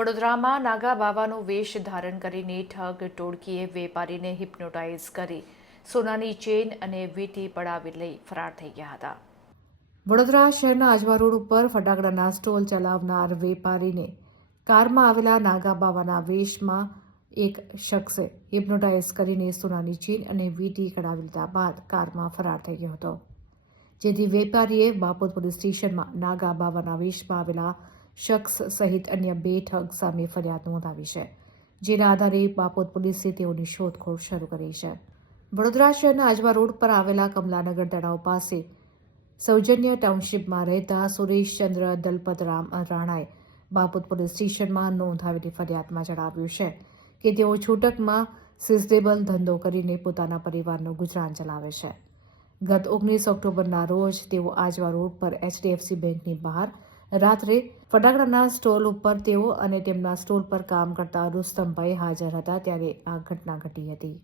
વડોદરામાં નાગા બાબાનો વેશ ધારણ કરીને ઠગ ટોળકીએ વેપારીને હિપ્નોટાઇઝ કરી સોનાની ચેન અને વીંટી પડાવી લઈ ફરાર થઈ ગયા હતા. વડોદરા શહેરના આજવા રોડ ઉપર ફટાકડાના સ્ટોલ ચલાવનાર વેપારીને કારમાં આવેલા નાગા બાવાના વેશમાં એક શખ્સે હિપ્નોટાઇઝ કરીને સોનાની ચેન અને વીંટી કઢાવી લીધા બાદ કારમાં ફરાર થઈ ગયો હતો. જેથી વેપારીએ બાપોદ પોલીસ સ્ટેશનમાં નાગા બાવાના વેશમાં આવેલા શખ્સ સહિત અન્ય બે ઠગ સામે ફરિયાદ નોંધાવી છે, જેના આધારે બાપોદ પોલીસે તેઓની શોધખોળ શરૂ કરી છે. વડોદરા શહેરના આજવા રોડ પર આવેલા કમલાનગર તળાવ પાસે સૌજન્ય ટાઉનશીપમાં રહેતા સુરેશચંદ્ર દલપતરામ રાણાએ બાપોદ પોલીસ સ્ટેશનમાં નોંધાવેલી ફરિયાદમાં જણાવ્યું છે કે તેઓ છૂટકમાં સિઝનેબલ ધંધો કરીને પોતાના પરિવારનું ગુજરાન ચલાવે છે. ગત ઓગણીસ ઓક્ટોબરના રોજ તેઓ આજવા રોડ પર એચડીએફસી બેંકની બહાર રાત્રે ફટાકડાના સ્ટોલ ઉપર તેઓ અને તેમના સ્ટોલ પર કામ કરતા રુસ્તમભાઈ હાજર હતા ત્યારે આ ઘટના ઘટી હતી.